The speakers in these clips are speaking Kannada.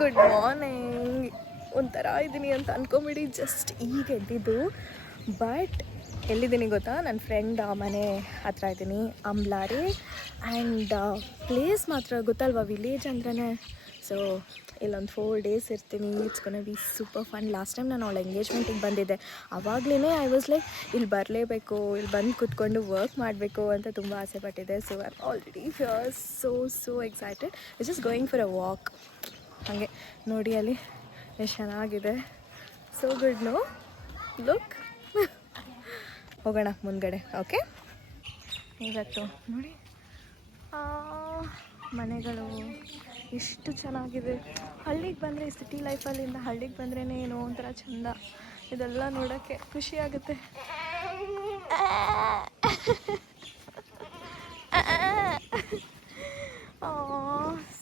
Good morning. ಒಂಥರ ಇದ್ದೀನಿ ಅಂತ ಅಂದ್ಕೊಂಬಿಡಿ, ಜಸ್ಟ್ ಈಗ ಎದ್ದಿದ್ದು. ಬಟ್ ಎಲ್ಲಿದ್ದೀನಿ ಗೊತ್ತಾ, ನನ್ನ ಫ್ರೆಂಡ್ ಮನೆ ಹತ್ರ ಇದ್ದೀನಿ, ಅಂಬ್ಲಾರಿ. ಆ್ಯಂಡ್ ಪ್ಲೇಸ್ ಮಾತ್ರ ಗೊತ್ತಲ್ವ, ವಿಲೇಜ್ ಅಂದ್ರೇ. ಸೊ ಇಲ್ಲೊಂದು 4 days ಇರ್ತೀನಿ. It's ಗೋನ B super fun. Last time ನಾನು ಅವಳ ಎಂಗೇಜ್ಮೆಂಟಿಗೆ ಬಂದಿದ್ದೆ. ಆವಾಗಲೇ ಐ ವಾಸ್ ಲೈಕ್, ಇಲ್ಲಿ ಬರಲೇಬೇಕು, ಇಲ್ಲಿ ಬಂದು ಕೂತ್ಕೊಂಡು ವರ್ಕ್ ಮಾಡಬೇಕು ಅಂತ ತುಂಬ ಆಸೆ ಪಟ್ಟಿದ್ದೆ. So I am already here, so excited. It's just going for a walk. ಹಾಗೆ ನೋಡಿ ಅಲ್ಲಿ ಎಷ್ಟು ಚೆನ್ನಾಗಿದೆ. So good no look. ಹೋಗೋಣ ಮುಂದ್ಗಡೆ. ಓಕೆ, ಇವತ್ತು ನೋಡಿ ಮನೆಗಳು ಎಷ್ಟು ಚೆನ್ನಾಗಿದೆ. ಹಳ್ಳಿಗೆ ಬಂದರೆ, ಸಿಟಿ ಲೈಫಲ್ಲಿಂದ ಹಳ್ಳಿಗೆ ಬಂದ್ರೇ ಏನೋ ಒಂಥರ ಚೆಂದ. ಇದೆಲ್ಲ ನೋಡೋಕ್ಕೆ ಖುಷಿ ಆಗುತ್ತೆ.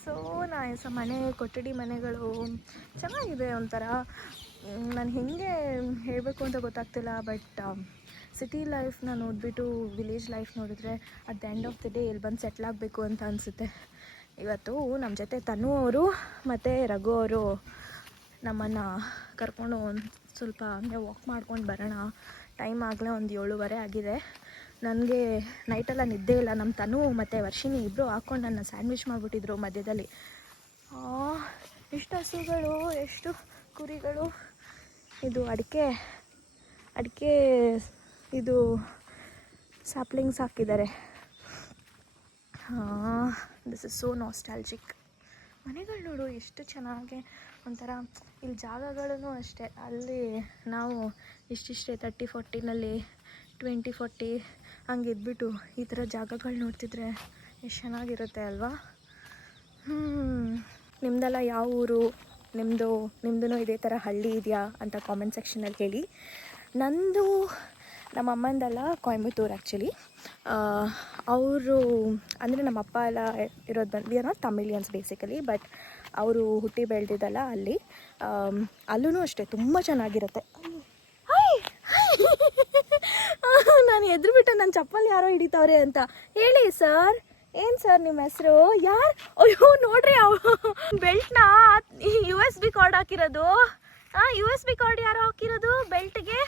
So nice. ಮನೆ, ಕೊಠಡಿ ಮನೆಗಳು ಚೆನ್ನಾಗಿದೆ ಒಂಥರ. ನಾನು ಹೇಗೆ ಹೇಳಬೇಕು ಅಂತ ಗೊತ್ತಾಗ್ತಿಲ್ಲ. ಬಟ್ ಸಿಟಿ ಲೈಫ್ನ ನೋಡಿಬಿಟ್ಟು ವಿಲೇಜ್ ಲೈಫ್ ನೋಡಿದ್ರೆ at the end of the day ಇಲ್ಲಿ ಬಂದು ಸೆಟ್ಲ್ ಆಗಬೇಕು ಅಂತ ಅನಿಸುತ್ತೆ. ಇವತ್ತು ನಮ್ಮ ಜೊತೆ ತನು ಅವರು ಮತ್ತು ರಘು ಅವರು ನಮ್ಮನ್ನು ಕರ್ಕೊಂಡು ಒಂದು ಸ್ವಲ್ಪ ಹಂಗೆ ವಾಕ್ ಮಾಡ್ಕೊಂಡು ಬರೋಣ. ಟೈಮ್ ಆಗಲೇ ಒಂದು 7:15 ಆಗಿದೆ. ನನಗೆ ನೈಟೆಲ್ಲ ನಿದ್ದೆ ಇಲ್ಲ. ನಮ್ಮ ತನು ಮತ್ತು ವರ್ಷಿಣಿ ಇಬ್ಬರು ಹಾಕ್ಕೊಂಡು ನನ್ನ ಸ್ಯಾಂಡ್ವಿಚ್ ಮಾಡಿಬಿಟ್ಟಿದ್ರು ಮಧ್ಯದಲ್ಲಿ. ಎಷ್ಟು ಹಸುಗಳು, ಎಷ್ಟು ಕುರಿಗಳು. ಇದು ಅಡಿಕೆ ಇದು ಸ್ಯಾಪ್ಲಿಂಗ್ಸ್ ಹಾಕಿದ್ದಾರೆ. This is so nostalgic. ಮನೆಗಳು ನೋಡು ಎಷ್ಟು ಚೆನ್ನಾಗಿ ಒಂಥರ. ಇಲ್ಲಿ ಜಾಗಗಳೂ ಅಷ್ಟೇ. ಅಲ್ಲಿ ನಾವು ಇಷ್ಟಿಷ್ಟೇ 30-40ನಲ್ಲಿ 20-40 ಹಂಗೆ ಇದ್ಬಿಟ್ಟು ಈ ಥರ ಜಾಗಗಳು ನೋಡ್ತಿದ್ರೆ ಎಷ್ಟು ಚೆನ್ನಾಗಿರುತ್ತೆ ಅಲ್ವಾ. ನಿಮ್ಮದೆಲ್ಲ ಯಾವ ಊರು, ನಿಮ್ಮದು ಇದೇ ಥರ ಹಳ್ಳಿ ಇದೆಯಾ ಅಂತ ಕಾಮೆಂಟ್ ಸೆಕ್ಷನಲ್ಲಿ ಹೇಳಿ. ನಂದು ನಮ್ಮ ಅಮ್ಮಂದೆಲ್ಲ ಕೊಯಂಬತ್ತೂರು ಆ್ಯಕ್ಚುಲಿ. ಅವರು ಅಂದರೆ ನಮ್ಮ ಅಪ್ಪ ಎಲ್ಲ ಇರೋದು ಬಂದು, we are not Tamilians basically, but ಅವರು ಹುಟ್ಟಿ ಬೆಳೆದಿದ್ದಲ್ಲ ಅಲ್ಲಿ. ಅಲ್ಲೂ ಅಷ್ಟೇ ತುಂಬ ಚೆನ್ನಾಗಿರುತ್ತೆ. ನಾನು ಎದ್ರುಬಿಟ್ಟು ನನ್ನ ಚಪ್ಪಲಿ ಯಾರೋ ಹಿಡಿತವ್ರೆ ಅಂತ ಹೇಳಿ. ಸರ್, ಏನು ಸರ್ ನಿಮ್ಮ ಹೆಸರು? ಯಾರು? ಅಯ್ಯೋ ನೋಡ್ರಿ, ಬೆಲ್ಟ್ನ USB ಕಾರ್ಡ್ ಹಾಕಿರೋದು. USB ಕಾರ್ಡ್ ಯಾರೋ ಹಾಕಿರೋದು ಬೆಲ್ಟ್ಗೆ.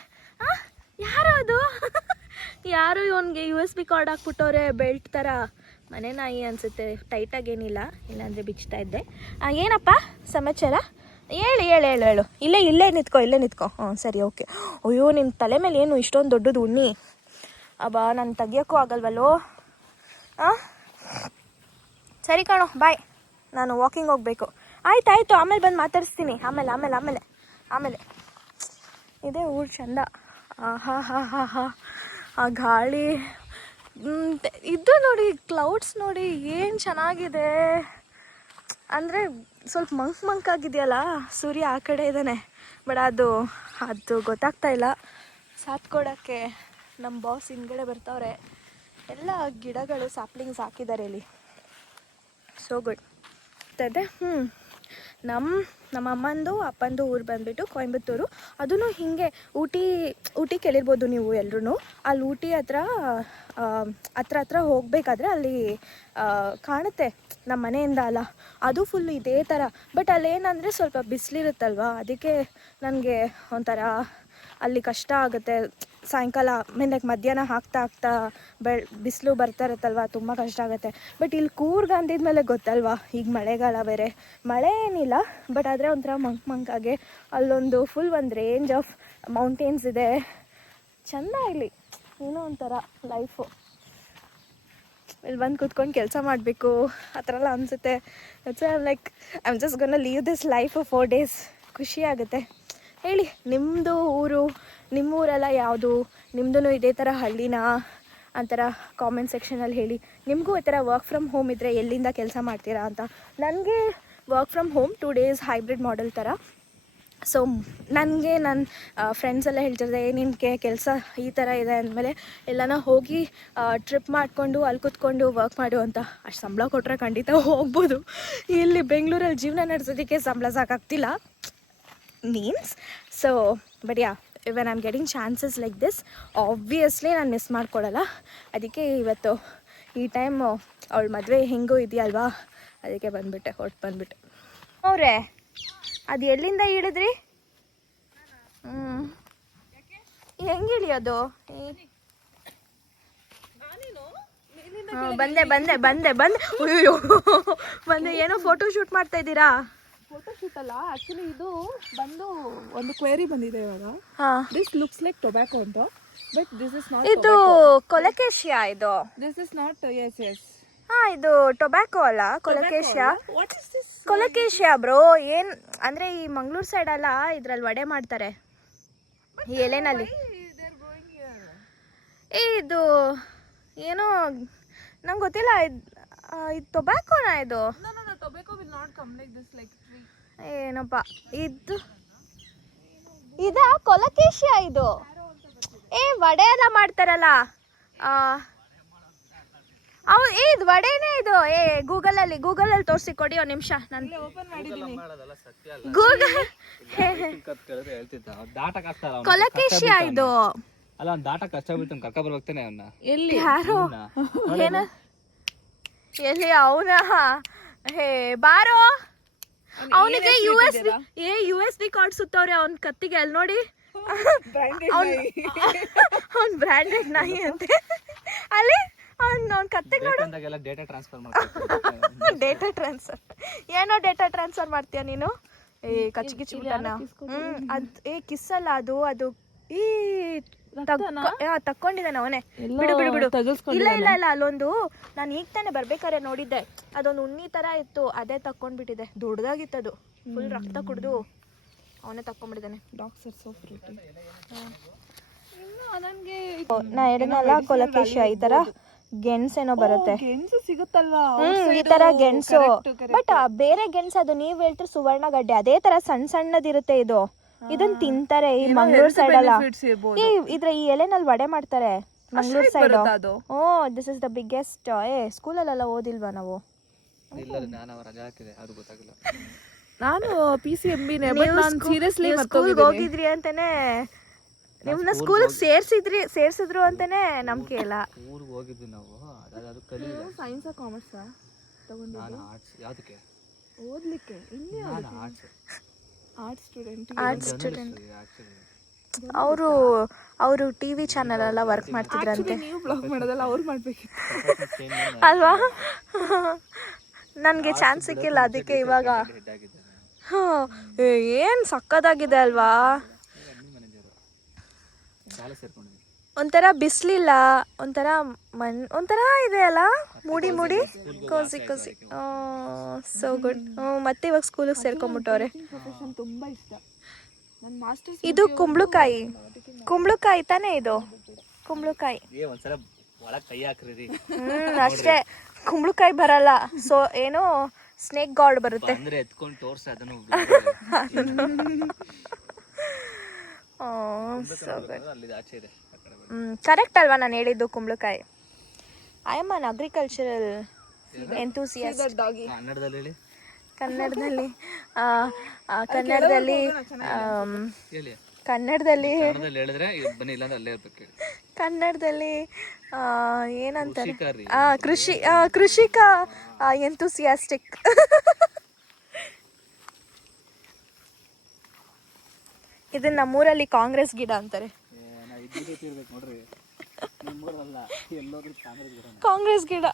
ಯಾರು ಅದು? ಯಾರು ಇವನಿಗೆ USB ಕಾರ್ಡ್ ಹಾಕ್ಬಿಟ್ಟವ್ರೆ ಬೆಲ್ಟ್ ಥರ. ಮನೆ ನಾಯಿ ಅನಿಸುತ್ತೆ. ಟೈಟಾಗೇನಿಲ್ಲ, ಇಲ್ಲಾಂದರೆ ಬಿಚ್ತಾ ಇದ್ದೆ. ಏನಪ್ಪ ಸಮಾಚಾರ? ಹೇಳು. ಇಲ್ಲೇ ನಿಂತ್ಕೋ. ಸರಿ, ಓಕೆ. ಅಯ್ಯೋ, ನಿಮ್ಮ ತಲೆ ಮೇಲೆ ಏನು ಇಷ್ಟೊಂದು ದೊಡ್ಡದು ಉಣ್ಣಿ? ಅಬ್ಬಾ, ನಾನು ತೆಗಿಯೋಕ್ಕೂ ಆಗಲ್ವಲ್ಲೋ. ಸರಿ ಕಣೋ, ಬಾಯ್. ನಾನು ವಾಕಿಂಗ್ ಹೋಗಬೇಕು. ಆಯ್ತು, ಆಮೇಲೆ ಬಂದು ಮಾತಾಡಿಸ್ತೀನಿ. ಆಮೇಲೆ ಇದೇ ಊರು ಚಂದ. ಆಹಾ, ಆ ಗಾಳಿ ಇದು ನೋಡಿ, ಕ್ಲೌಡ್ಸ್ ನೋಡಿ ಏನು ಚೆನ್ನಾಗಿದೆ. ಅಂದರೆ ಸ್ವಲ್ಪ ಮಂಕಾಗಿದೆಯಲ್ಲ, ಸೂರ್ಯ ಆ ಕಡೆ ಇದ್ದಾನೆ. ಬಟ್ ಅದು ಗೊತ್ತಾಗ್ತಾ ಇಲ್ಲ. ಸಾಥ್ ಕೊಡೋಕ್ಕೆ ನಮ್ಮ ಬಾಸ್ ಹಿಂದ್ಗಡೆ ಬರ್ತಾವ್ರೆ. ಎಲ್ಲ ಗಿಡಗಳು ಸ್ಯಾಪ್ಲಿಂಗ್ಸ್ ಹಾಕಿದ್ದಾರೆ ಇಲ್ಲಿ. So good. ಅದೇ ನಮ್ಮ ಅಮ್ಮಂದು ಅಪ್ಪಂದು ಊರು ಬಂದುಬಿಟ್ಟು ಕೊಯಂಬತ್ತೂರು. ಅದೂ ಹೀಗೆ ಊಟಿ ಕೇಳಿರ್ಬೋದು ನೀವು ಎಲ್ಲರೂ. ಅಲ್ಲಿ ಊಟಿ ಹತ್ರ ಹೋಗಬೇಕಾದ್ರೆ ಅಲ್ಲಿ ಕಾಣುತ್ತೆ ನಮ್ಮ ಮನೆಯಿಂದ ಅಲ್ಲ. ಅದು ಫುಲ್ಲು ಇದೇ ಥರ. ಬಟ್ ಅಲ್ಲೇನಂದರೆ ಸ್ವಲ್ಪ ಬಿಸಿಲಿರುತ್ತಲ್ವ, ಅದಕ್ಕೆ ನನಗೆ ಒಂಥರ ಅಲ್ಲಿ ಕಷ್ಟ ಆಗುತ್ತೆ. ಸಾಯಂಕಾಲ ಮಧ್ಯಾಹ್ನ ಹಾಕ್ತಾ ಬಿಸಿಲು ಬರ್ತಾ ಇರುತ್ತಲ್ವ, ತುಂಬ ಕಷ್ಟ ಆಗುತ್ತೆ. ಬಟ್ ಇಲ್ಲಿ ಕೂರ್ಗ್ ಅಂದಿದ್ಮೇಲೆ ಗೊತ್ತಲ್ವ, ಈಗ ಮಳೆಗಾಲ ಬೇರೆ. ಮಳೆ ಏನಿಲ್ಲ, ಬಟ್ ಆದರೆ ಒಂಥರ ಮಂಕಾಗೆ ಅಲ್ಲೊಂದು ಫುಲ್ ಒಂದು ರೇಂಜ್ ಆಫ್ ಮೌಂಟೇನ್ಸ್ ಇದೆ. ಚೆಂದ ಇಲ್ಲಿ, ಏನೋ ಒಂಥರ ಲೈಫು. ಇಲ್ಲಿ ಬಂದು ಕೂತ್ಕೊಂಡು ಕೆಲಸ ಮಾಡಬೇಕು ಆ ಥರ ಎಲ್ಲ ಅನಿಸುತ್ತೆ. It's like I am just gonna leave this life for 4 days. ಖುಷಿ ಆಗುತ್ತೆ. ಹೇಳಿ, ನಿಮ್ಮದು ಊರು, ನಿಮ್ಮೂರೆಲ್ಲ ಯಾವುದು? ನಿಮ್ಮದು ಇದೇ ಥರ ಹಳ್ಳಿನಾ ಅಂಥರ ಕಾಮೆಂಟ್ ಸೆಕ್ಷನಲ್ಲಿ ಹೇಳಿ. ನಿಮಗೂ ಈ ಥರ ವರ್ಕ್ ಫ್ರಮ್ ಹೋಮ್ ಇದ್ದರೆ ಎಲ್ಲಿಂದ ಕೆಲಸ ಮಾಡ್ತೀರಾ ಅಂತ. ನನಗೆ work from home 2 days hybrid model ಥರ. ಸೊ ನನಗೆ ನನ್ನ ಫ್ರೆಂಡ್ಸ್ ಎಲ್ಲ ಹೇಳ್ತಿರ್ತಾರೆ, ನಿನಗೆ ಕೆಲಸ ಈ ಥರ ಇದೆ ಅಂದಮೇಲೆ ಎಲ್ಲನ ಹೋಗಿ ಟ್ರಿಪ್ ಮಾಡಿಕೊಂಡು ಅಲ್ಲಿ ಕೂತ್ಕೊಂಡು ವರ್ಕ್ ಮಾಡು ಅಂತ. ಅಷ್ಟು ಸಂಬಳ ಕೊಟ್ಟರೆ ಖಂಡಿತ ಹೋಗ್ಬೋದು. ಇಲ್ಲಿ ಬೆಂಗಳೂರಲ್ಲಿ ಜೀವನ ನಡೆಸೋದಕ್ಕೆ ಸಂಬಳ ಸಾಕಾಗ್ತಿಲ್ಲ means. So but yeah, when I am getting chances like this, obviously ನಾನು ಮಿಸ್ ಮಾಡ್ಕೊಳ್ಳಲ್ಲ. ಅದಕ್ಕೆ ಇವತ್ತು ಈ ಟೈಮು ಅವಳ ಮದುವೆ ಹೆಂಗೂ ಇದೆಯಲ್ವಾ, ಅದಕ್ಕೆ ಹೊರಟು ಬಂದುಬಿಟ್ಟೆ. ಅವರೇ ಅದು ಎಲ್ಲಿಂದ ಇಳಿದ್ರಿ? ಹೆಂಗೆ ಇಳಿಯೋದು? ಬಂದೆ ಬಂದೆ ಬಂದೆ ಬಂದೆ ಅಯ್ಯೋ ಬಂದೆ. ಏನೋ ಫೋಟೋ ಶೂಟ್ ಮಾಡ್ತಾ ಇದ್ದೀರಾ? ಫೋಟೋ ಶೂಟ್ ಅಲ್ಲ, ಆಕ್ಚುಲಿ ಇದು ಬಂದು ಒಂದು ಕ್ವೇರಿ ಬಂದಿದೆ ಇವಾಗ. ದಿಸ್ ಲುಕ್ಸ್ ಲೈಕ್ ಟೊಬ್ಯಾಕೋ ಅಂತ, ಬಟ್ ದಿಸ್ ಇಸ್ ನಾಟ್. ಇದು ಕೊಲಕೇಶಿಯಾ. ಇದು this is not. Yes yes. ಇದು ಟೊಬ್ಯಾಕೋ ಅಲ್ಲ, colocasia. What is this? Colocasia bro. ಏನ್ ಅಂದ್ರೆ ಈ ಮಂಗಳೂರು ಸೈಡ್ ಅಲ್ಲ, ಇದ್ರಲ್ಲಿ ವಡೆ ಮಾಡ್ತಾರೆ ಈ ಎಲೆನಲ್ಲಿ. ಇದು ಏನೋ ನಂಗೆ ಗೊತ್ತಿಲ್ಲ. ಇದು ಟೊಬ್ಯಾಕೋನಾ? ಇದು tobacco will not come like this, like tree. ಏನಪ್ಪ ಇದು? ಇದ ಕೊಲಕೇಶಿಯಾ ಇದು. ವಡೆ ಎಲ್ಲ ಮಾಡ್ತಾರಲ್ಲ ಇದು ವಡೆನೇ ಇದು. ಗೂಗಲಲ್ಲಿ ತೋರಿಸಿ ಕೊಡಿ ಒಂದು ನಿಮಿಷ. ನಾನು ಓಪನ್ ಮಾಡಿದ್ದೀನಿ. ಗೂಗಲ್ ಕೊಲಕೇಶಿಯಾ ಇದು ಅಲ್ಲ. ಅವ್ನು ದಾಟ ಕಷ್ಟ ಬಿಟ್ಟು ಕರ್ಕ ಬರ್ಬೇಕಾನೆ ಅವನ್ನ. ಎಲ್ಲಿ? ಯಾರು? ಎಲ್ಲಿ ಅವನ? ಬಾರೋ. ಅವನಿಗೆ US B ಕಾರ್ಡ್ ಸುತ್ತವ್ರೆ ಅವನ್ ಕತ್ತಿಗೆ. ಅಲ್ಲಿ ನೋಡಿ, ಅವ್ನ್ ಬ್ರ್ಯಾಂಡೆಡ್ ನಾಯಿ ಅಂತೆ. ಅಲ್ಲಿ ಅವ್ನ್ ಕತ್ತಿಗೆ ನೋಡಿ. ಡೇಟಾ ಟ್ರಾನ್ಸ್ಫರ್ ಮಾಡ್ತಾರೆ. ಡೇಟಾ ಟ್ರಾನ್ಸ್ಫರ್ ಏನೋ ಡೇಟಾ ಟ್ರಾನ್ಸ್ಫರ್ ಮಾಡ್ತೀಯ ನೀನು? ಕಚ್ಚಿಗಿಚ್ಚು ಬಿಟ್ಟನ. ಕಿಸ್ ಅಲ್ಲ ಅದು. ಅದು ತಕ್ಕೊಂಡಿದ್ದಾನೆ ಅವನೇ. ಬಿಡು ಬಿಡು ಬಿಡು. ಇಲ್ಲ ಇಲ್ಲ ಇಲ್ಲ, ಅಲ್ಲೊಂದು ನಾನು ಈಗ ತಾನೆ ಬರ್ಬೇಕಾರೆ ನೋಡಿದ್ದೆ. ಅದೊಂದು ಉಣ್ಣಿ ತರ ಇತ್ತು, ಅದೇ ತಕ್ಕೊಂಡ್ಬಿಟ್ಟಿದೆ. ದೊಡ್ಡದಾಗಿತ್ತು ಅದು. ಫುಲ್ ರಕ್ತ ಕುಡ್ದು ಅವನೇ ತಕ್ಕೊಂಡ್ಬಿಟ್ಟಿದ್ದಾನೆ. ನಾ ಹೇಳಿದ್ನಲ್ಲ ಕೊಲಕೇಶಿಯಾ ಈ ತರ ಗೆಣಸೇನೋ ಬರುತ್ತೆ. ಗೆಣಸು ಸಿಗುತ್ತಲ್ವಾ ಈ ತರ ಗೆಣಸು. ಬಟ್ ಬೇರೆ ಗೆಣಸು ಅದು ನೀವ್ ಹೇಳ್ತೀರಿ ಸುವರ್ಣ ಗಡ್ಡೆ, ಅದೇ ತರ ಸಣ್ಣ ಸಣ್ಣದಿರುತ್ತೆ ಇದು. ಇದನ್ನ ತಿಂತಾರೆ ಈ ಮಂಗಳೂರು ಸೈಡ್ ಅಲ್ಲ. ಈ ಎಲೆನಲ್ಲಿ ವಡೆ ಮಾಡ್ತಾರೆ Mangaluru side. This is the biggest. ಸ್ಕೂಲಲ್ಲೆಲ್ಲ ಓದಿಲ್ವಾ ನಾವು? ನಾನು PCMB ನೇ, ಬಟ್ ನಾನು ಸೀರಿಯಸ್ಲಿ ಸ್ಕೂಲ್ಗೆ ಹೋಗಿದ್ರಿ ಅಂತಾನೆ, ನಿಮ್ಮನ್ನ ಸ್ಕೂಲ್ಗೆ ಸೇರ್ಸಿದ್ರು ಅಂತಾನೆ ನಂಬಿಕೆ ಇಲ್ಲ. ಊರಿಗೆ ಹೋಗಿದ್ವಿ ನಾವು. ಅದು ಸೈನ್ಸ್ ಕಾಮರ್ಸ್ ತಗೊಂಡಿದ್ದು. ಆರ್ಟ್ಸ್. ಯಾವುದಕ್ಕೆ? ಓದ್ಲಿಕ್ಕೆ. ಇಲ್ಲಿ ಆರ್ಟ್ಸ್ ಸ್ಟೂಡೆಂಟ್. ಅವರು ಟಿವಿ ಚಾನಲ್ ಎಲ್ಲ ವರ್ಕ್ ಮಾಡ್ತಿದ್ರಂತೆ. ನೀವು ಬ್ಲಾಗ್ ಮಾಡೋದಲ್ಲ, ಅವ್ರು ಮಾಡ್ಬೇಕಿತ್ತು ಅಲ್ವಾ? ನನಗೆ ಚಾನ್ಸ್ ಸಿಕ್ಕಿಲ್ಲ, ಅದಕ್ಕೆ ಇವಾಗ. ಏನು ಸಕ್ಕದಾಗಿದೆ ಅಲ್ವಾ? ಒಂಥರ ಬಿಸಿಲಿಲ್ಲ, ಒಂಥರ ಒಂಥರ ಇದೆ ಅಲ್ಲ, ಮೂಡಿ ಕೋಸಿ ಸೋ ಗುಡ್. ಮತ್ತೆ ಇವಾಗ ಸ್ಕೂಲಿಗೆ ಸೇರ್ಕೊಂಡ್ಬಿಟ್ಟವ್ರೆ. ತುಂಬಾ ಇಷ್ಟ. ನನ್ನ ಮಾಸ್ಟರ್ಸ್ ಇದು ಕುಂಬಳಕಾಯಿ ತಾನೇ? ಇದು ಕುಂಬಳಕಾಯಿ. ಒಂದ್ಸಲ ಒಳಗೆ ಕೈ ಹಾಕ್ರಿ. ಅಷ್ಟೇ, ಕುಂಬಳಕಾಯಿ ಬರಲ್ಲ. ಸೊ ಏನು ಸ್ನೇಕ್ ಗಾರ್ಡ್ ಬರುತ್ತೆ. ಅಂದ್ರೆ ಎತ್ಕೊಂಡು ತೋರ್ಸ ಅದನ್ನು. ಕರೆಕ್ಟ್ ಅಲ್ವಾ ನಾನು ಹೇಳಿದ್ದು? ಕುಂಬಳಕಾಯಿ. I am an agricultural enthusiast. ಕನ್ನಡದಲ್ಲಿ ಕನ್ನಡದಲ್ಲಿ ಏನಂತಾರೆ? ಕೃಷಿಕ ಎಂಥೂಸಿಯಾಸ್ಟಿಕ್. ಇದನ್ನ ನಮ್ಮೂರಲ್ಲಿ ಕಾಂಗ್ರೆಸ್ ಗಿಡ ಅಂತಾರೆ. ಕಾಂಗ್ರೆಸ್ ಗಿಡ.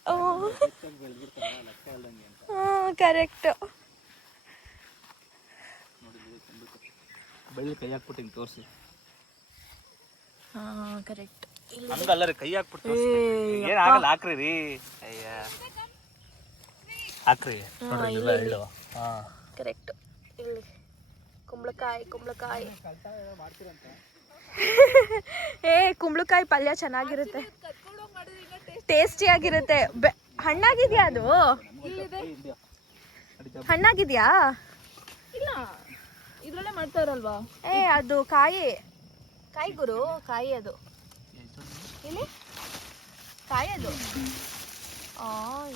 ಕರೆಕ್ಟ್. ಕೈ ಹಾಕ್ಬಿಟ್ಟು ತೋರಿಸಿ. ಕರೆಕ್ಟ್. ಹಂಗಲ್ಲ ಕೈ ಹಾಕ್ಬಿಟ್ಟು ಏನಾಗಲ್ಲ. ಹಾಕ್ರಿ ಅಯ್ಯ, ಹಾಕ್ರಿ. ಕರೆಕ್ಟ್. ಇಲ್ಲಿ ಕುಂಬಳಕಾಯಿ ಕುಂಬಳಕಾಯಿ ಪಲ್ಯ ಚೆನ್ನಾಗಿರುತ್ತೆ, ಟೇಸ್ಟಿಯಾಗಿರುತ್ತೆ. ಹಣ್ಣಾಗಿದ್ಯಾ ಅದು? ಹಣ್ಣಾಗಿದ್ಯಾ? ಇಲ್ಲ, ಇದ್ರಲ್ಲೇ ಮಾಡ್ತಾರಲ್ವಾ? ಅದು ಕಾಯಿ ಗುರು, ಕಾಯಿ ಅದು. ಇಲ್ಲಿ ಕಾಯಿ ಅದು.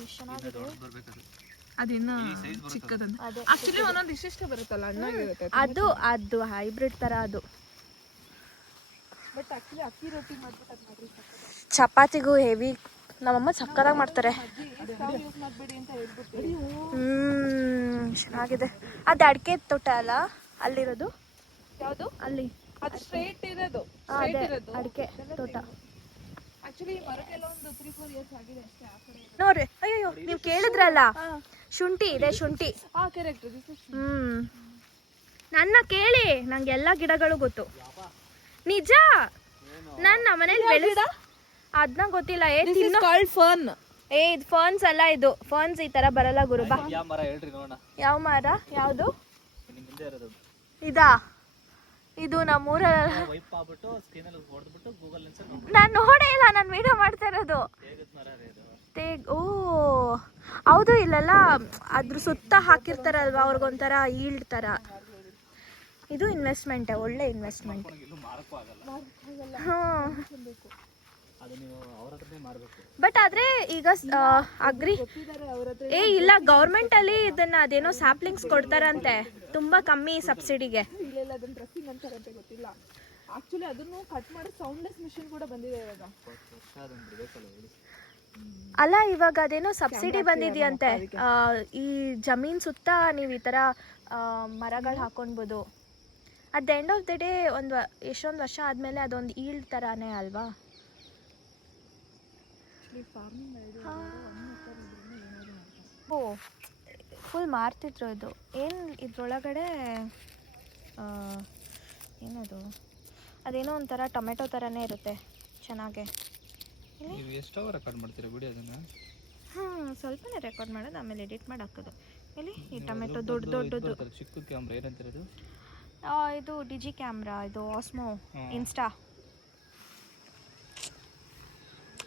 ಎಷ್ಟು ಚೆನ್ನಾಗಿದೆ. ಅದಿನ್ನ ಚಿಕ್ಕದಂತ. ಆಕ್ಚುಲಿ ಒಂದೊಂದು ಇಷ್ಟೇ ಬರುತ್ತಲ್ಲ, ಹಣ್ಣಾಗಿರುತ್ತೆ. ಅದು ಹೈಬ್ರಿಡ್ ತರ ಅದು. ಬಟ್ ಆಕ್ಚುಲಿ ಅಕ್ಕಿ ರೊಟ್ಟಿ ಮಾಡ್ಬಿಟ್ಟು ಚಪಾತಿಗೂ ಹೆವಿ ನಮ್ಮಮ್ಮ ಸಕ್ಕತ್ತಾಗಿ ಮಾಡ್ತಾರೆ. ಯೂಸ್ ಮಾಡಬೇಡಿ ಅಂತ ಹೇಳ್ಬಿಟ್ಟು. ಚೆನ್ನಾಗಿದೆ. ಅದು ಅಡಿಕೆ ತೋಟ ಅಲ್ಲ ಅಲ್ಲಿರೋದು? ಯಾವುದು? ಅಲ್ಲಿ ಅದು ಸ್ಟ್ರೈಟ್ ಇರೋದು. ಅದೇ ಅಡಿಕೆ ತೋಟ. ಆಕ್ಚುಲಿ ಮರಕ್ಕೆಲ್ಲ ಒಂದು 3-4 ಇಯರ್ಸ್ ಆಗಿದೆ ಅಷ್ಟೇ. ಆ ಕಡೆ ನೋಡ್ರಿ, ಅಯ್ಯೋ ನೀವು ಕೇಳಿದ್ರಲ್ಲ, ಶುಂಠಿ ಇದೆ, ಶುಂಠಿ. ಕರೆಕ್ಟ್. ನನ್ನ ಕೇಳಿ, ನಂಗೆ ಎಲ್ಲ ಗಿಡಗಳು ಗೊತ್ತು. ನಿಜ, ನನ್ನ ಮನೇಲಿ ಬೆಳೆದ ಅದನ್ನ ಗೊತ್ತಿಲ್ಲ. ಫರ್ನ್. ಇದು ಫರ್ನ್ಸ್ ಅಲ್ಲ, ಇದು ಫರ್ನ್ಸ್ ಈ ತರ ಬರಲ್ಲ ಗುರು. ಬಾ, ಯಾವ ಮರ ಹೇಳ್ರಿ ನೋಡೋಣ. ಯಾವ ಮರ? ಯಾವುದು? ನಿಮ್ ಹಿಂದೆ ಇರೋದು ಇದಾ? ಇದು ನಮ್ಮೂರ. ವೈಪ್ ಆಗ್ಬಿಟ್ಟು ಸ್ಕ್ರೀನಲ್ಲಿ ಹೊಡೆದ್ಬಿಟ್ಟು ಗೂಗಲ್ ಲೆನ್ಸ್ ನಾನು ನೋಡೇ ಇಲ್ಲ, ನಾನು ವಿಡಿಯೋ ಮಾಡ್ತಾ ಇರೋದು. ಮರ ರೀ ಅದು. ಓ ಹೌದು, ಇಲ್ಲೆಲ್ಲ ಅದ್ರ ಸುತ್ತ ಹಾಕಿರ್ತಾರಲ್ವಾ, ಅವ್ರಿಗೊಂಥರ ಈಲ್ಡ್ ಥರ. ಇದು ಇನ್ವೆಸ್ಟ್ಮೆಂಟ್, ಒಳ್ಳೆ ಇನ್ವೆಸ್ಟ್ಮೆಂಟ್. ಎಲ್ಲೂ ಮಾರಕ್ಕೂ ಆಗಲ್ಲ. ಅದು ನೀವು ಅವ್ರ ಹತ್ರನೇ ಮಾರಬೇಕು. ಬಟ್ ಆದ್ರೆ ಈಗ ಅಗ್ರಿ ಇಲ್ಲ, ಗೌರ್ಮೆಂಟ್ ಅಲ್ಲಿ ಇದನ್ನ ಅದೇನೋ ಸ್ಯಾಪ್ಲಿಂಗ್ಸ್ ಕೊಡ್ತಾರಂತೆ ತುಂಬಾ ಕಮ್ಮಿ ಸಬ್ಸಿಡಿಗೆ. ಇಲ್ಲ ಅದನ್ನ ಡ್ರೆಸ್ಸಿಂಗ್ ಅಂತಾರಂತೆ, ಗೊತ್ತಿಲ್ಲ. ಆಕ್ಚುಲಿ ಅದನ್ನು ಕಟ್ ಮಾಡೋ ಸೌಂಡ್ಲೆಸ್ ಮಿಷಿನ್ ಕೂಡ ಬಂದಿದೆ ಇವಾಗ. ಅಲ್ಲ, ಇವಾಗ ಅದೇನೋ ಸಬ್ಸಿಡಿ ಬಂದಿದೆಯಂತೆ. ಈ ಜಮೀನ್ ಸುತ್ತ ನೀವು ಈ ತರ ಮರಗಳು ಹಾಕೊಳ್ಬೋದು. At the end of the day ಎಷ್ಟೊಂದು ವರ್ಷ ಆದ್ಮೇಲೆ ಅದೊಂದು ಈಲ್ಡ್ ತರಾನೇ ಅಲ್ವಾ? ಓ, ಫುಲ್ ಮಾರ್ತಿದ್ರು. ಇದು ಏನು ಇದ್ರೊಳಗಡೆ ಏನದು, ಅದೇನೋ ಒಂಥರ ಟೊಮೆಟೊ ಥರನೇ ಇರುತ್ತೆ, ಚೆನ್ನಾಗೆ. ನೀವು ಎಷ್ಟು ಅವರ್ ರೆಕಾರ್ಡ್ ಮಾಡ್ತೀರಾ ವಿಡಿಯೋದನ್ನ? ಸ್ವಲ್ಪನೇ ರೆಕಾರ್ಡ್ ಮಾಡೋದು, ಆಮೇಲೆ ಎಡಿಟ್ ಮಾಡಿ ಹಾಕೋದು. ಇಲ್ಲಿ ಈ ಟೊಮೆಟೊ ದೊಡ್ಡದು ಚಿಕ್ಕ ಕ್ಯಾಮ್ರಾ ಏನಂತಿರೋದು? ಇದು ಡಿಜಿ ಕ್ಯಾಮ್ರಾ, ಇದು ಆಸ್ಮೋ ಇನ್ಸ್ಟಾ.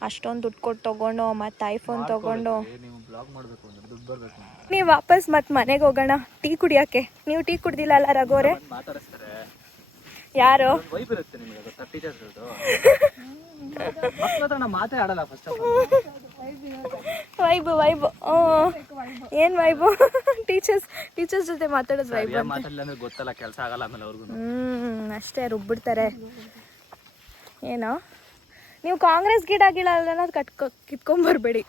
ಅಷ್ಟೊಂದು ದುಡ್ಡು ಕೊಟ್ಟು ತೊಗೊಂಡು ಮತ್ತೆ ಐಫೋನ್ ತೊಗೊಂಡು ನೀವು ಬ್ಲಾಗ್ ಮಾಡಬೇಕು ಅಂದ್ರೆ ದುಡ್ಡು ಬರಬೇಕು. ನೀವು ವಾಪಸ್ ಮತ್ತೆ ಮನೆಗೆ ಹೋಗೋಣ ಟೀ ಕುಡಿಯೋಕ್ಕೆ. ನೀವು ಟೀ ಕುಡ್ದಿಲ್ಲ ಅಲ್ಲ ರಘುವರೇ? ಮಾತಾಡಿಸ್ತಾರೆ ಯಾರು? ವೈಬ್ ಇರುತ್ತೆ ನಿಮಗೆ, ಅದು 30 ಡೇಸ್ದು ಮಕ್ಕಳ ಹತ್ರ ಮಾತೇ ಆಡಲ್ಲ. ಫಸ್ಟ್ ಆಫ್ ವೈಬ್ ಏನು ವೈಬು? ಟೀಚರ್ಸ್ ಜೊತೆ ಮಾತಾಡೋದು ವೈಬ್. ಮಾತಾಡಲ್ಲ ಅಂದ್ರೆ ಗೊತ್ತಲ್ಲ, ಕೆಲಸ ಆಗಲ್ಲ ಆಮೇಲೆ ಅವ್ರಿಗೂ. ಅಷ್ಟೇ ರುಬ್ಬಿಡ್ತಾರೆ. ಏನೋ ನೀವು ಕಾಂಗ್ರೆಸ್ ಗಿಡ ಅನ್ನೋದು ಕಿತ್ಕೊಂಬರ್ಬೇಡಿ.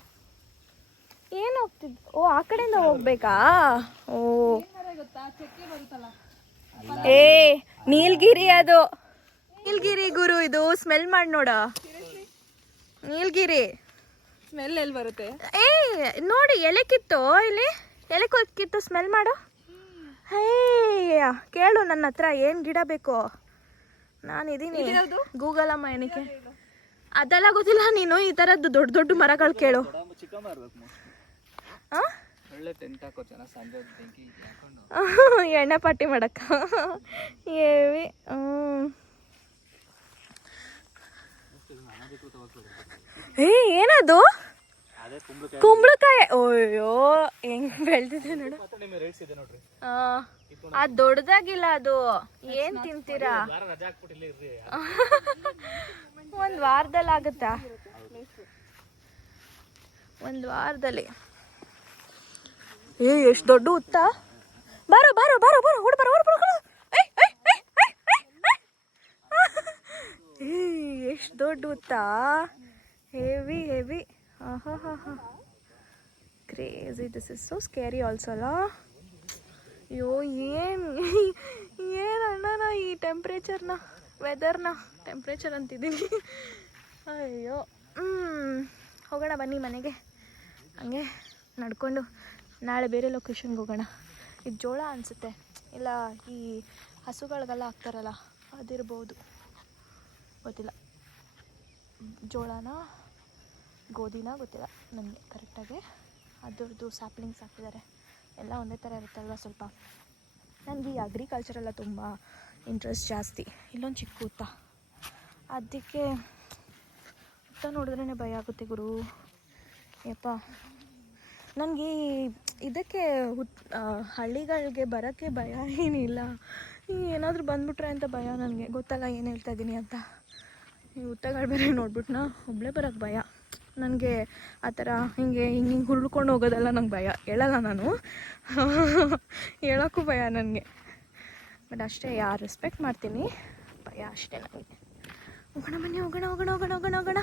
ಏನು ಹೋಗ್ತಿದ್? ಓ, ಆ ಕಡೆಯಿಂದ ಹೋಗ್ಬೇಕಾ? ಓ ಏ, ನೀಲ್ಗಿರಿ ಅದು. ನೀಲ್ಗಿರಿ ಗುರು, ಇದು ಸ್ಮೆಲ್ ಮಾಡಿ ನೋಡ. ನೀಲ್ಗಿರಿ ಸ್ಮೆಲ್ ಎಲ್ಲಿ ಬರುತ್ತೆ? ಏ ನೋಡಿ, ಎಲೆ ಕಿತ್ತು, ಇಲ್ಲಿ ಎಲೆ ಕಿತ್ತು ಸ್ಮೆಲ್ ಮಾಡು. ಹೇ, ಕೇಳು ನನ್ನ ಹತ್ರ ಏನು ಗಿಡ ಬೇಕು. ನಾನಿದ್ದೀನಿ ಗೂಗಲ್ ಅಮ್ಮ. ಏನಕ್ಕೆ ಅದೆಲ್ಲ ಗೊತ್ತಿಲ್ಲ. ನೀನು ಈ ಥರದ್ದು ದೊಡ್ಡ ದೊಡ್ಡ ಮರಗಳು ಕೇಳು. ಚಿಕ್ಕ ಮಾರ್ಬೇಕು. ಒಳ್ಳೆ ಟೆಂಟ್ ಹಾಕೋ ಚೆನ್ನಾಗಿ, ಸಂಜೆ ಬೆಂಕಿ ಹಾಕೊಂಡು ಎಣ್ಣೆ ಪಾರ್ಟಿ ಮಾಡಕ್ಕ. ಏವಿ ಏ, ಏನದು? ಕುಂಬಳಕಾಯಿ. ಅಯ್ಯೋ, ಹೆಂಗ್ ಬೆಳ್ದಿದೆ ನೋಡು. ಅದು ದೊಡ್ಡದಾಗಿಲ್ಲ. ಅದು ಏನ್ ತಿಂತೀರಾ? ಒಂದ್ ವಾರದಲ್ಲಿ ಆಗುತ್ತಾ? ಒಂದ್ ವಾರದಲ್ಲಿ. ಏ, ಎಷ್ಟು ದೊಡ್ಡ ಉತ್ತ. ಬಾರೋ ಬಾರೋ ಬಾರೋ ಬಾರೋ, ಓಡ್ ಬಾರೋ ಓಡ್ ಬಾರೋ. ಎಷ್ಟು ದೊಡ್ಡ ಉತ್ತ. Heavy heavy. Crazy. This is so scary also ಅಲ್ಲ? ಅಯ್ಯೋ, ಏನು ಅಣ್ಣನ ಈ ವೆದರ್ನ ಟೆಂಪ್ರೇಚರ್ ಅಂತಿದ್ದೀನಿ. ಅಯ್ಯೋ, ಹೋಗೋಣ ಬನ್ನಿ ಮನೆಗೆ. ಹಂಗೆ ನಡ್ಕೊಂಡು ನಾಳೆ ಬೇರೆ ಲೊಕೇಶನ್ಗೆ ಹೋಗೋಣ. ಇದು ಜೋಳ ಅನಿಸುತ್ತೆ, ಇಲ್ಲ ಈ ಹಸುಗಳಿಗೆಲ್ಲ ಹಾಕ್ತಾರಲ್ಲ ಅದಿರ್ಬೋದು, ಗೊತ್ತಿಲ್ಲ. ಜೋಳನ ಗೋಧಿನ ಗೊತ್ತಿಲ್ಲ ನನಗೆ ಕರೆಕ್ಟಾಗಿ. ಅದ್ರದ್ದು ಸ್ಯಾಪ್ಲಿಂಗ್ಸ್ ಹಾಕಿದ್ದಾರೆ. ಎಲ್ಲ ಒಂದೇ ಥರ ಇರುತ್ತಲ್ವ ಸ್ವಲ್ಪ. ನನಗೆ ಈ ಅಗ್ರಿಕಲ್ಚರೆಲ್ಲ ತುಂಬ ಇಂಟ್ರೆಸ್ಟ್ ಜಾಸ್ತಿ. ಇಲ್ಲೊಂದು ಚಿಕ್ಕ ಹುತ್ತ, ಅದಕ್ಕೆ ಹುತ್ತ ನೋಡಿದ್ರೇ ಭಯ ಆಗುತ್ತೆ ಗುರು. ಯಪ್ಪ, ನನಗೆ ಇದಕ್ಕೆ ಹಳ್ಳಿಗಳಿಗೆ ಬರೋಕ್ಕೆ ಭಯ ಏನಿಲ್ಲ. ಏನಾದರೂ ಬಂದ್ಬಿಟ್ರೆ ಅಂತ ಭಯ ನನಗೆ. ಗೊತ್ತಲ್ಲ ಏನು ಹೇಳ್ತಾ ಇದ್ದೀನಿ ಅಂತ. ಈ ಹುತ್ತಗಳು ಬೇರೆ ನೋಡ್ಬಿಟ್ಟು ಒಬ್ಬಳೇ ಬರೋಕ್ಕೆ ಭಯ ನನಗೆ. ಆ ಥರ ಹಿಂಗೆ ಹುರ್ಳ್ಕೊಂಡು ಹೋಗೋದೆಲ್ಲ ನಂಗೆ ಭಯ. ಹೇಳಲ್ಲ ನಾನು, ಹೇಳೋಕ್ಕೂ ಭಯ ನನಗೆ. ಬಟ್ ಅಷ್ಟೇ, ಯಾರು ರೆಸ್ಪೆಕ್ಟ್ ಮಾಡ್ತೀನಿ, ಭಯ ಅಷ್ಟೇ ನನಗೆ. ಹೋಗೋಣ ಬನ್ನಿ, ಹೋಗೋಣ ಹೋಗೋಣ ಹೋಗೋಣ ಹೋಗೋಣ ಹೋಗೋಣ.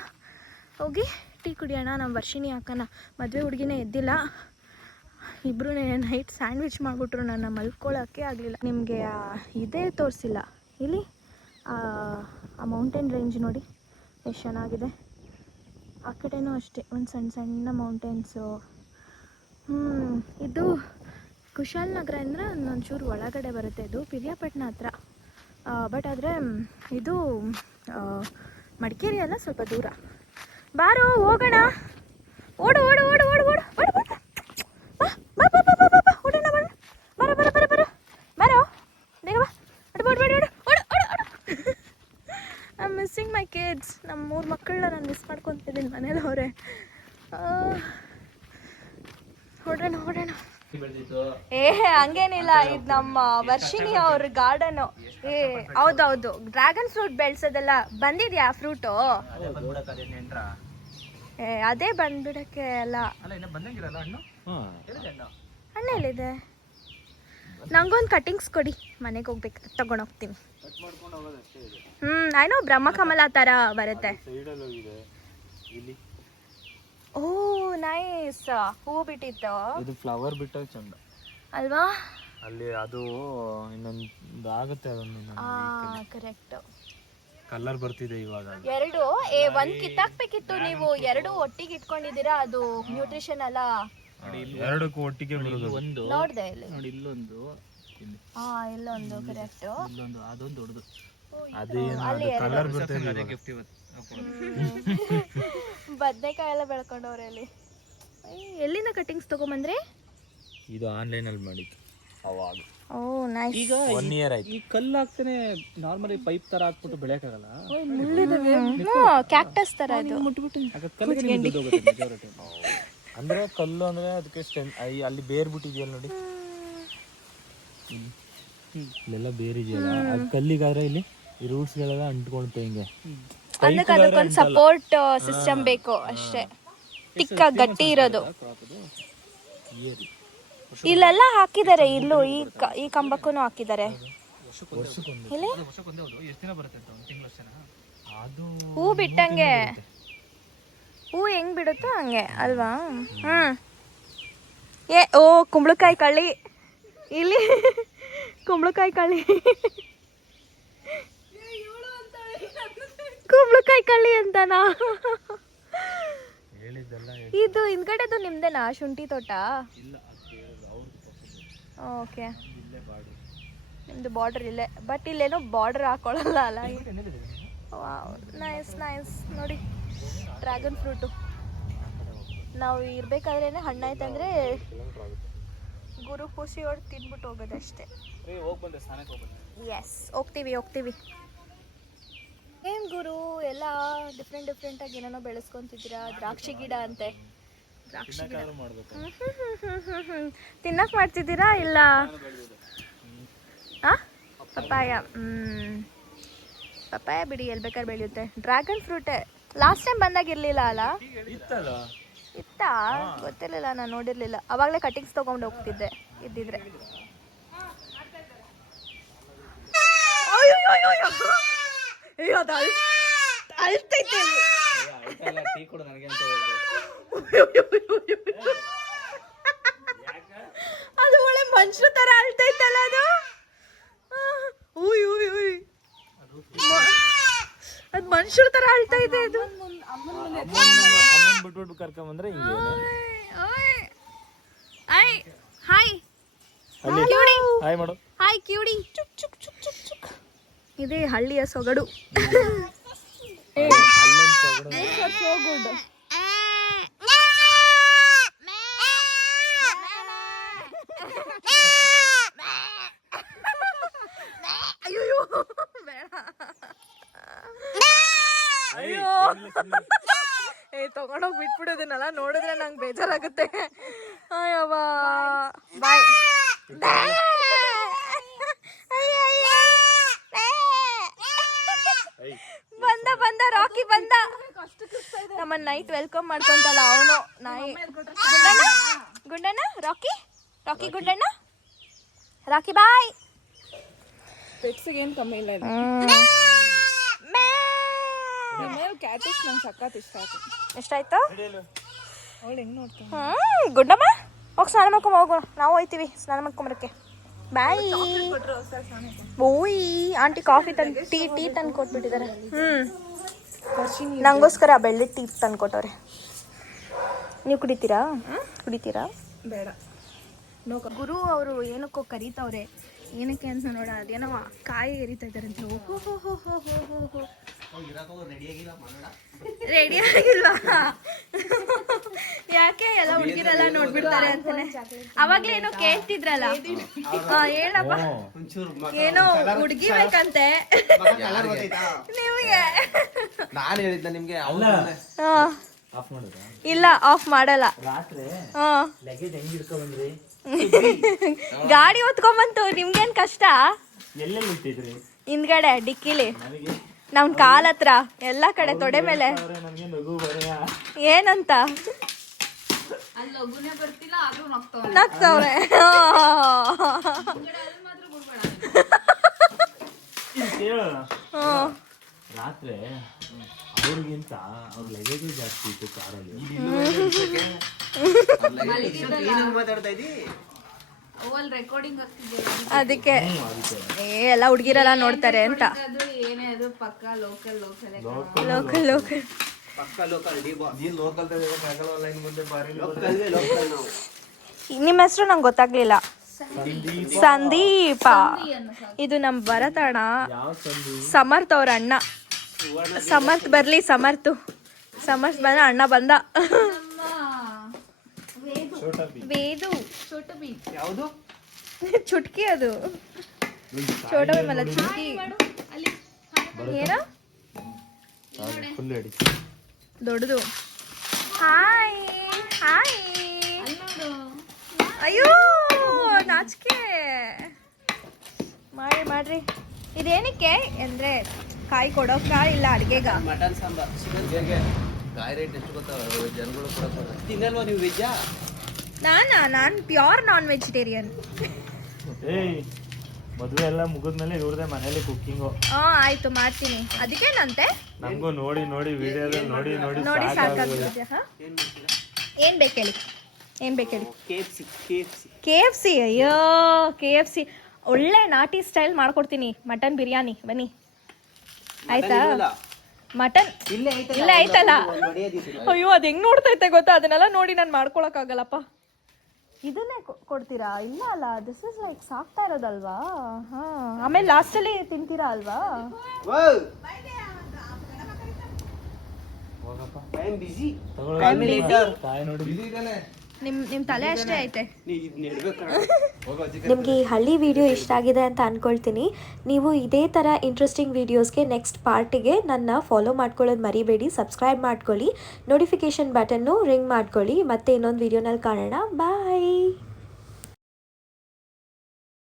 ಹೋಗಿ ಟೀ ಕುಡಿಯೋಣ. ನಮ್ಮ ವರ್ಷಿಣಿ ಅಕ್ಕನ ಮದುವೆ ಹುಡುಗಿನೇ ಎದ್ದಿಲ್ಲ. ಇಬ್ಬರು ನೈಟ್ ಸ್ಯಾಂಡ್ವಿಚ್ ಮಾಡಿಬಿಟ್ರು, ನನ್ನ ಮಲ್ಕೊಳ್ಳೋಕ್ಕೆ ಆಗಲಿಲ್ಲ. ನಿಮಗೆ ಇದೇ ತೋರಿಸಿಲ್ಲ ಇಲ್ಲಿ ಆ ಮೌಂಟೇನ್ ರೇಂಜ್ ನೋಡಿ ಎಷ್ಟು ಚೆನ್ನಾಗಿದೆ. ಆ ಕಡೆನೂ ಅಷ್ಟೇ ಒಂದು ಸಣ್ಣ ಸಣ್ಣ ಮೌಂಟೇನ್ಸು. ಇದು ಕುಶಾಲನಗರ ಅಂದರೆ ಒಂಚೂರು ಒಳಗಡೆ ಬರುತ್ತೆ, ಇದು ಪಿರಿಯಾಪಟ್ಟಣ ಹತ್ರ. ಬಟ್ ಆದರೆ ಇದು ಮಡಿಕೇರಿ ಅಲ್ಲ, ಸ್ವಲ್ಪ ದೂರ. ಬಾರೋ ಹೋಗೋಣ, ಓಡು ಓಡು ಓಡು ಓಡು ಓಡು ಓಡು ಬಾ ಬಾ ಬಾ ಬಾ ಬಾ ಬಾ ಓಡೋಣ, ಬರೋಣ, ಬರೋ ಬರೋ ಬರೋ ಬರೋ ಬರೋ ಬೇಗ ಬಾ, ಓಡು ಓಡು ಓಡು ಓಡು ಓಡು ಓಡು. I am missing my kids. ನಮ್ಮ 3 ಮಕ್ಕಳನ್ನ ನಾನು ಮಿಸ್ ಮಾಡ್ಕೊತಿದ್ದೀನಿ ಮನೇಲಿ ಅವರೇ. ಓಡೋಣ ಓಡೋಣ. ಹಂಗೇನಿಲ್ಲ, ಇದು ನಮ್ಮ ವರ್ಷಿಣಿ ಅವ್ರ ಗಾರ್ಡನು. ಹೌದೌದು, ಡ್ರ್ಯಾಗನ್ ಫ್ರೂಟ್ ಬೆಳೆಸೋದೆಲ್ಲ ಬಂದಿದ್ಯಾ ಫ್ರೂಟು? ಅದೇ ಬಂದ್ಬಿಡಕ್ಕೆ ಅಲ್ಲ. ಹಣ್ಣು ಎಲ್ಲಿದೆ? ನಂಗೊಂದು ಕಟಿಂಗ್ಸ್ ಕೊಡಿ, ಮನೆಗೆ ಹೋಗ್ಬೇಕು, ತಗೊಂಡೋಗ್ತೀನಿ. ಏನೋ ಬ್ರಹ್ಮಕಮಲ ಥರ ಬರುತ್ತೆ. ಓ ನೈಸ್, ಹೂ ಬಿಟ್ಟಿತ್ತು. ಇದು ಫ್ಲವರ್ ಬಿಟ್ಟ ಚಂದ ಅಲ್ವಾ? ಅಲ್ಲಿ ಅದು ಇನ್ನೊಂದು ಆಗುತ್ತೆ, ಅದೊಂದು ಕರೆಕ್ಟ್. ಕಲರ್ ಬರ್ತಿದೆ ಇವಾಗ. ಎರಡು ಒಂದ್ ಕಿತ್ತಾಕ್ಬೇಕಿತ್ತು, ನೀವು ಎರಡು ಒಟ್ಟಿಗೆ ಇಟ್ಕೊಂಡಿದ್ದೀರಾ. ಅದು ನ್ಯೂಟ್ರಿಷನ್ ಅಲ್ಲ, ಎರಡಕ್ಕೂ ಒಟ್ಟಿಗೆ ಬರೋದು. ಒಂದು ನೋಡ್ದೆ ಇಲ್ಲಿ ನೋಡಿ, ಇಲ್ಲೊಂದು, ಇಲ್ಲೊಂದು ಕರೆಕ್ಟ್, ಇಲ್ಲೊಂದು, ಅದೊಂದು ದೊಡ್ಡದು. ಅಲ್ಲಿ ಕಲರ್ ಬರ್ತಿದೆ. ಗಿಫ್ಟ್ ಇವತ್ತು ಬದನೆಕಾಯಿ ಎಲ್ಲ ಬೆಳ್ಕೊಂಡವ್ರೆ ಅಲ್ಲಿ. ಎಲ್ಲಿಂದ ಕಟಿಂಗ್ಸ್ ತಗೊಂಬಂದ್ರಿ? ಇದು ಆನ್ಲೈನ್ ಅಲ್ಲಿ ಮಾಡಿದ್ದು ಅವಾಗ. ಓ ನೈಸ್. ಈಗ 1 ಇಯರ್ ಆಯ್ತು. ಈ ಕಲ್ಲು ಹಾಕ್ತಾನೆ ನಾರ್ಮಲಿ ಪೈಪ್ ತರ ಹಾಕ್ಬಿಟ್ಟು ಬೆಳೆಯಕ್ಕಾಗಲ್ಲ. ಕ್ಯಾಕ್ಟಸ್ ತರ ಇದು. ಅಂದ್ರೆ ಕಲ್ಲು ಅಂದ್ರೆ ಅದಕ್ಕೆ ಅಲ್ಲಿ ಬೇರ್ ಬಿಟ್ಟಿದೆಯಲ್ಲ ನೋಡಿ, ಇಲ್ಲೆಲ್ಲ ಬೇರ್ ಇದೆಯಲ್ಲ, ಅದು ಕಲ್ಲಿಗಾದ್ರೆ ಇಲ್ಲಿ ಈ ರೂಟ್ಸ್ ಗಳೆಲ್ಲ ಅಂಟ್ಕೊಳುತ್ತೆ ಹಿಂಗೆ. ಅದಕ್ಕೆ ಅದಕ್ಕೊಂದು ಸಪೋರ್ಟ್ ಸಿಸ್ಟಮ್ ಬೇಕು ಅಷ್ಟೇ, ತಿಕ್ಕ ಗಟ್ಟಿ ಇರೋದು. ಇಲ್ಲೆಲ್ಲ ಹಾಕಿದ್ದಾರೆ, ಇಲ್ಲೂ ಈ ಕಂಬಕ್ಕೂ ಹಾಕಿದ್ದಾರೆ. ಹೂ ಬಿಟ್ಟಂಗೆ, ಹೂ ಹೆಂಗ್ ಬಿಡುತ್ತೋ ಹಂಗೆ ಅಲ್ವಾ? ಓ ಕುಂಬಳಕಾಯಿ ಕಳ್ಳಿ, ಇಲ್ಲಿ ಕುಂಬಳಕಾಯಿ ಕಳ್ಳಿ, ಕುಂಬಳಕಾಯಿ ಕಳ್ಳಿ ಅಂತನಾ? ಇದು ಹಿಂದ್ಗಡೆದು ನಿಮ್ದೇನಾ ಶುಂಠಿ ತೋಟ? ಓಕೆ, ನಿಮ್ದು ಬಾರ್ಡರ್ ಇಲ್ಲೇ. ಬಟ್ ಇಲ್ಲೇನೋ ಬಾರ್ಡರ್ ಹಾಕೊಳ್ಳಲ್ಲ ಅಲ್ಲ. Nice nice. ನೋಡಿ ಡ್ರ್ಯಾಗನ್ ಫ್ರೂಟು, ನಾವು ಇರ್ಬೇಕಾದ್ರೆ ಹಣ್ಣಾಯ್ತಂದ್ರೆ ಗುರು ಖುಷಿ ಹೊಡೆದು ತಿನ್ಬಿಟ್ಟು ಹೋಗೋದಷ್ಟೇ. ಎಸ್, ಹೋಗ್ತೀವಿ ಹೋಗ್ತೀವಿ. ಏನು ಗುರು ಎಲ್ಲ ಡಿಫ್ರೆಂಟಾಗಿ ಏನೇನೋ ಬೆಳೆಸ್ಕೊತಿದ್ದೀರಾ. ದ್ರಾಕ್ಷಿ ಗಿಡ ಅಂತೆ, ದ್ರಾಕ್ಷಿ ಗಿಡ ತಿನ್ನಕ್ಕೆ ಮಾಡ್ತಿದ್ದೀರಾ? ಇಲ್ಲ ಪಪ್ಪಾಯ. ಪಪ್ಪಾಯ ಬಿಡಿ, ಎಲ್ಲಿ ಬೇಕಾದ್ರೆ ಬೆಳೆಯುತ್ತೆ. ಡ್ರ್ಯಾಗನ್ ಫ್ರೂಟೇ ಲಾಸ್ಟ್ ಟೈಮ್ ಬಂದಾಗ ಇರಲಿಲ್ಲ ಅಲ್ಲ? ಇತ್ತಾ? ಗೊತ್ತಿರಲಿಲ್ಲ, ನಾನು ನೋಡಿರಲಿಲ್ಲ. ಅವಾಗಲೇ ಕಟಿಂಗ್ಸ್ ತೊಗೊಂಡು ಹೋಗ್ತಿದ್ದೆ ಇದ್ದಿದ್ರೆ. ಅಯ್ಯೋ ಅದು ಅಳ್ತೈತೆ. ಅದು ಒಳ್ಳೆ ಮನುಷ್ಯರ ತರ ಅಳ್ತೈತಲ್ಲ ಅದು. ಅದು ಮನುಷ್ಯರ ತರ ಅಳ್ತೈತೆ ಅದು. ಬಿಟ್ಬಿಟ್ಟು ಕರ್ಕೊಂಬಂದ್ರೆ ಹಾಯ್ ಹಾಯ್ ಮಾಡು. Hi cutie. ಚುಕ್ ಚುಕ್ ಚುಕ್ ಚುಕ್ ಚುಕ್. ಇದೇ ಹಳ್ಳಿಯ ಸೊಗಡು. ಅಯ್ಯೋ ಬೇಡ, ಅಯ್ಯೋ ತಗೊಂಡೋಗಿ ಬಿಟ್ಬಿಡೋದನ್ನೆಲ್ಲ ನೋಡಿದ್ರೆ ನಂಗೆ ಬೇಜಾರಾಗುತ್ತೆ. ಅಯ್ಯವ್ವ ಬಾಯ್. ಬಂದ ರಾಕಿ ಬಂದ. ನಮ್ಮನ್ನ ನೈಟ್ ವೆಲ್ಕಮ್ ಮಾಡ್ಕೊಂತಲ್ಲ ಅವನು ನಾಯಿ. ಗುಂಡಣ್ಣ ರಾಕಿ ಗುಂಡಣ್ಣ ರಾಕಿ ಬಾಯ್. ಪೆಟ್ಸಿಗೆ ಏನು ಕಮ್ಮಿ ಇಲ್ಲ. ಮೇಲ್ ಕ್ಯಾಟಿಸ್ ನಂಗೆ ಸಖತ್ ಇಷ್ಟ ಆಯ್ತು. ಎಷ್ಟಾಯ್ತು? ಅವಳು ಹೆಂಗೆ ನೋಡ್ತಾನೆ. ಗುಂಡಮ್ಮ ಹೋಗಿ ಸ್ನಾನ ಮಾಡ್ಕೊಂಡ್ ಹೋಗು, ನಾವು ಹೋಯ್ತೀವಿ ಸ್ನಾನ ಮಾಡ್ಕೊಂಬರಕ್ಕೆ. ಬಾಯ್. ಓಯ್ ಆಂಟಿ ಕಾಫಿ ತಂದು ಟೀ ತಂದು ಕೊಟ್ಬಿಟ್ಟಿದ್ದಾರೆ. ನಂಗೋಸ್ಕರ ಬೆಳ್ಳಿ ಟೀ ತಂದು ಕೊಟ್ಟವ್ರೆ. ನೀವು ಕುಡಿತೀರಾ? ಕುಡಿತೀರಾ? ಬೇಡ. ಗುರು ಅವರು ಏನಕ್ಕೋ ಕರೀತವ್ರೆ, ಏನಕ್ಕೆ ಅಂತ ನೋಡ. ಅದೇನೋ ಕಾಯಿ ಎರಿತಾ ಇದಾರಂತೆ. ರೆಡಿ ಆಗಿಲ್ವಾ? ಯಾಕೆ ಎಲ್ಲ ಹುಡುಗಿರೆಲ್ಲ ನೋಡ್ಬಿಡ್ತಾರೆ ಅಂತಾನೆ. ಅವಾಗ್ಲೇ ಏನೋ ಕೇಳ್ತಿದ್ರಲ್ಲ, ಹೇಳಪ್ಪ. ಏನೋ ಹುಡುಗಿ ಬೇಕಂತೆ ನಿಮ್ಗೆ. ನಾನು ಹೇಳಿದ್ದ ನಿಮ್ಗೆ ಇಲ್ಲ, ಆಫ್ ಮಾಡಲ್ಲ. ಗಾಡಿ ಹೊತ್ಕೊಂಬಂತು. ನಿಮ್ಗೇನ್ ಕಷ್ಟ? ಹಿಂದ್ಗಡೆ ಡಿಕ್ಕಿಲಿ, ನಮ್ ಕಾಲ್ ಹತ್ರ, ಎಲ್ಲಾ ಕಡೆ ತೊಡೆ ಮೇಲೆ. ಏನಂತ ನಗ್ತವ್ರೆ. ರಾತ್ರಿ ಅವ್ರಿಗಿಂತ ಅವ್ರ ಲಗೇಜ್ ಜಾಸ್ತಿ ಇತ್ತು ಕಾರಲ್ಲಿ. ಅದಕ್ಕೆ ಎಲ್ಲ ಹುಡುಗಿರೆಲ್ಲ ನೋಡ್ತಾರೆ ಅಂತ. ಲೋಕಲ್ ನಿಮ್ಮ ಹೆಸರು ನಂಗೆ ಗೊತ್ತಾಗ್ಲಿಲ್ಲ. ಸಂದೀಪ. ಇದು ನಮ್ ಭರತಣ್ಣ, ಸಮರ್ಥ ಅವ್ರ ಅಣ್ಣ. ಸಮರ್ಥ ಬರ್ಲಿ, ಸಮರ್ಥ ಬಂದ, ಅಣ್ಣ ಬಂದ. ವೇದು ಯಾವುದು ಚುಟ್ಕಿ, ಅದು ಚೋಟ ಮಲ್ಲ ಚುಟ್ಕಿ. ಏನ ದೊಡ್ಡದು. Hi hi. ಅಯ್ಯೋ ನಾಚಿಕೆ. ಮಾಡ್ರಿ. ಇದೇನಕ್ಕೆ ಅಂದ್ರೆ ಕಾಯಿ ಕೊಡೋಕ ಇಲ್ಲ ಅಡ್ಗೆಗ? ಮಟನ್ ಸಾಂಬಾರ್. ಕಾಯಿ ರೇಟ್ ಎಷ್ಟು ಗೊತ್ತಾ ಜನಗಳು ಕೊಡೋದು. ತಿನ್ನಲ್ವಾ ನೀವು ವೆಜ್ಜಾ? ನಾನು ಪ್ಯೂರ್ ನಾನ್ ವೆಜಿಟೇರಿಯನ್. ಮದುವೆ ಎಲ್ಲ ಮುಗಿದ್ಮೇಲೆ ಇವ್ರದೇ ಮನೇಲಿ ಕುಕ್ಕಿಂಗು. ಆಯ್ತು, ಮಾಡ್ತೀನಿ. ಅದಕ್ಕೇನಂತೆ? ನಮಗೂ ನೋಡಿ ವಿಡಿಯೋದಲ್ಲಿ ನೋಡಿ ಸಾಕಾಗುತ್ತೆ. ಏನ್ ಬೇಕೇಳಿ? KFC. ಅಯ್ಯೋ KFC ಒಳ್ಳೆ ನಾಟಿ ಸ್ಟೈಲ್ ಮಾಡ್ಕೊಡ್ತೀನಿ. ಮಟನ್ ಬಿರಿಯಾನಿ ಬನ್ನಿ, ಆಯ್ತಾ? ಮಟನ್ ಇಲ್ಲೇ ಐತಲ್ಲ. ಅಯ್ಯೋ ಅದ್ ಹೆಂಗ್ ನೋಡ್ತೈತೆ ಗೊತ್ತಾ? ಅದನ್ನೆಲ್ಲ ನೋಡಿ ನಾನು ಮಾಡ್ಕೊಳಕ್ ಆಗಲ್ಲಪ್ಪ. ಇದನ್ನೇ ಕೊಡ್ತೀರಾ? ಇಲ್ಲ ಅಲ್ಲ, ದಿಸ್ ಇಸ್ ಲೈಕ್ ಸಾಕ್ತಾ ಇರೋದಲ್ವಾ? ಆಮೇಲೆ ಲಾಸ್ಟಲ್ಲಿ ತಿಂತೀರಾ ಅಲ್ವಾ? ನಿಮ್ ತಲೆ ಅಷ್ಟೇ ಐತೆ. ನಿಮಗೆ ಈ ಹಳ್ಳಿ ವಿಡಿಯೋ ಇಷ್ಟ ಆಗಿದೆ ಅಂತ ಅಂದ್ಕೊಳ್ತೀನಿ. ನೀವು ಇದೇ ಥರ ಇಂಟ್ರೆಸ್ಟಿಂಗ್ ವೀಡಿಯೋಸ್ಗೆ ನೆಕ್ಸ್ಟ್ ಪಾರ್ಟಿಗೆ ನನ್ನ ಫಾಲೋ ಮಾಡ್ಕೊಳ್ಳೋದು ಮರಿಬೇಡಿ. ಸಬ್ಸ್ಕ್ರೈಬ್ ಮಾಡ್ಕೊಳ್ಳಿ, ನೋಟಿಫಿಕೇಷನ್ ಬಟನ್ನು ರಿಂಗ್ ಮಾಡ್ಕೊಳ್ಳಿ. ಮತ್ತೆ ಇನ್ನೊಂದು ವೀಡಿಯೋನಲ್ಲಿ ಕಾಣೋಣ. ಬಾಯ್.